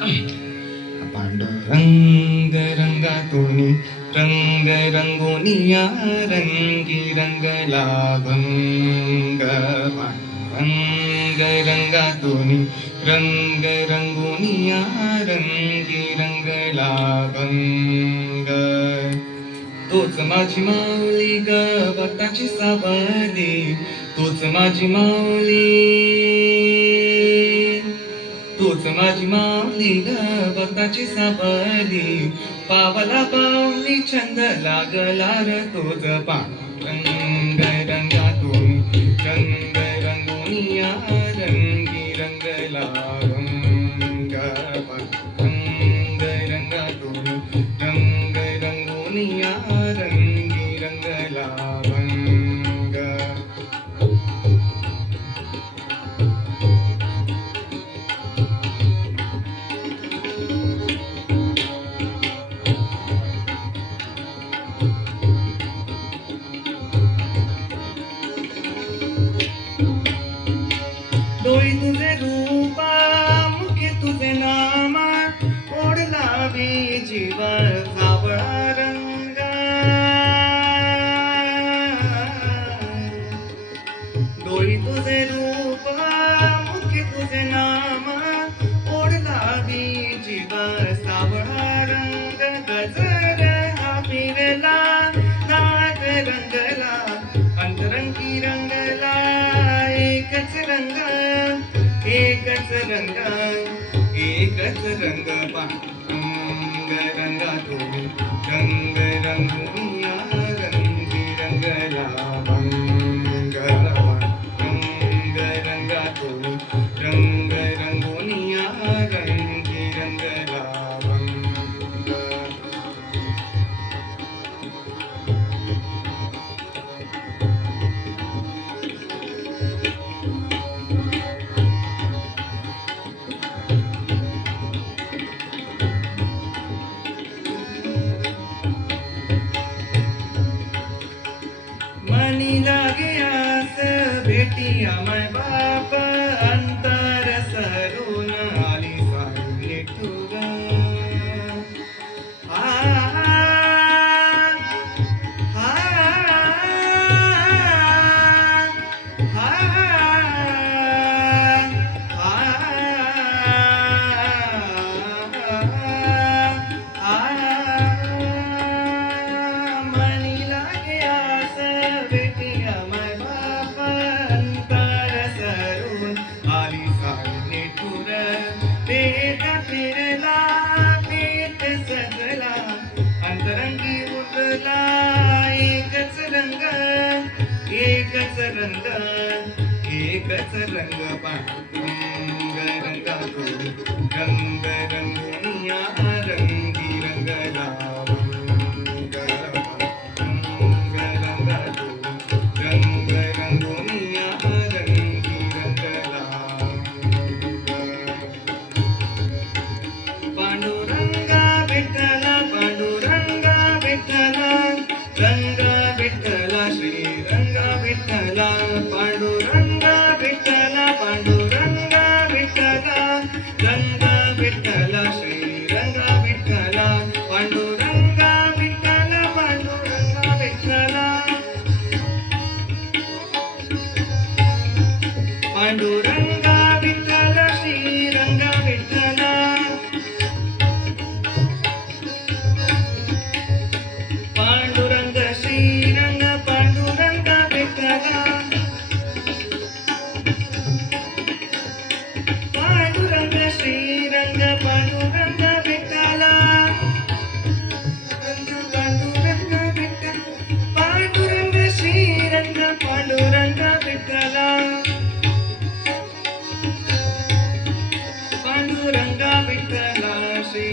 पांडुरंग रंगातून रंग रंगोनिया रंगी रंगला भंग. पांडुरंग रंगातून रंग रंगोनिया रंगी रंगला भंग. तोच माझी माऊली ग भक्ताची सावली, तोच माझी माऊली, तूच माझी माऊली ग भक्ताची सावली. पावला पावली छंद लागला र तोच पांडुरंग रंगातून रंग रंगोनिया रंगी रंगला रंग. पांडुरंग रंगातून रंग रंगोनिया रंगी रंगला रंग. डोळी तुझे रूपा मुखे तुझे नामा, ओढला मी जीव सावळा रंग. डोळी तुझे रूपा मुखे तुझे नामा, ओढला मी जीव सावळा रंग. गजर हा फिरला नाग रंगला, अंतरंगी रंगला एकच रंग, एकच रंग, एकच रंग. पांडुरंग रंगातून रंग रंगोनिया रंगी रंगला भंग. पांडुरंग रंगातून रंग रंगोनिया रंगी रंगला भंग. मनी लागे आस भेटिया माय बाप, अंतर सरून आली सावली तुग. हा हा मनी लागे आस भेटिया माय बाप, अंतर सरून आली सावली तुग. पेट फिरला पेट सजला, अंतरंगी उठला एकच रंग, एकच रंग, एकच रंग. पांडुरंग रंगातून रंग रंगोनिया रंगी रंगला भंग. पांडुरंग रंगातून रंग रंगोनिया रंगी रंगला भंग. पांडुरंगा विठ्ठला, पांडुरंगा विठ्ठला, रंग विठ्ठला श्री रंग विठ्ठला. पांडुरंगा विठ्ठला, पांडुरंगा विठ्ठला, रंग विठ्ठला श्री रंग विठ्ठला. पांडुरंगा विठ्ठला, पांडुरंगा विठ्ठला, पांडुरंगा विठ्ठला श्री रंग विठ्ठला. पांडुरंग श्रीरंग पांडुरंग विठ्ठला, पांडुरंग श्रीरंग पांडुरंग विठ्ठला. पांडुरंग विठ्ठला, पांडुरंग श्रीरंग पांडुरंग विठ्ठला. पांडुरंग विठ्ठला श्री